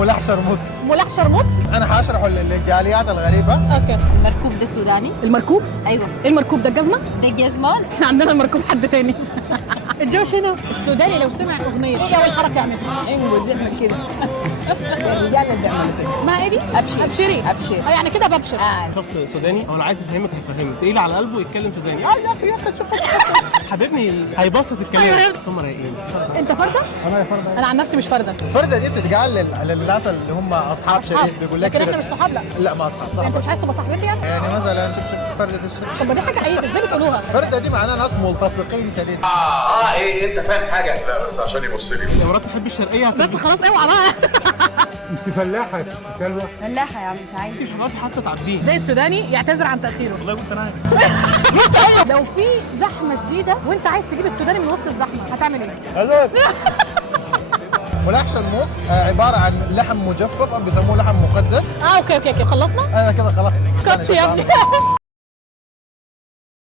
ملح شرموط. ملح شرموط. انا هشرح الجاليات الغريبه. اوكي. المركوب ده سوداني. المركوب؟ ايوه. ايه المركوب ده؟ الجزمه؟ ده جزمان. احنا عندنا المركوب حد تاني. الجو شنو؟ السوداني لو سمع اغنيه ايه اول حركه يعملها؟ ايوه زعمل كده. الرجال اللي بيعملوا كده. اسمها ايه دي؟ أبشري. ابشري. أبشري. يعني كده ببشر. شخص سوداني هو لو عايز يفهمك هيفهمك، تقيل على قلبه يتكلم سوداني. يا اخي يا اخي شوف حبيبني هيبسط الكلام. هم رايقين. انت فرده؟ انا فرده. انا عن نفسي مش فرده. الفرده دي بتتقال للناس اللي هم اصحاب شديد، بيقول لك لكن احنا كده. مش صحاب. لا لا ما اصحاب انت صاحب. مش عايز تبقى صاحبتي يعني؟ يعني مثلا شوف فرده الشرق. طب ما دي حاجه عيب، ازاي بتقولوها؟ فرده دي معناها ناس ملتصقين شديد. ايه انت فاهم حاجه؟ لا بس عشان يبص لي. لو مرات تحب الشرقيه بس خلاص اوعى بقى. انت فلاحه يا سلوى. فلاحه يا عم سعيد. انت مش هتعرفي حتى تعديه. زي السوداني يعتذر عن تاخيره. والله كنت انا عارف. بص لو في زحمه شديده وانت عايز تجيب السوداني من وسط الزحمه هتعمل ايه؟ ملح شرموط عباره عن لحم مجفف او بيسموه لحم مقدس. اوكي خلصنا؟ انا كده خلاص. كت يا ابني.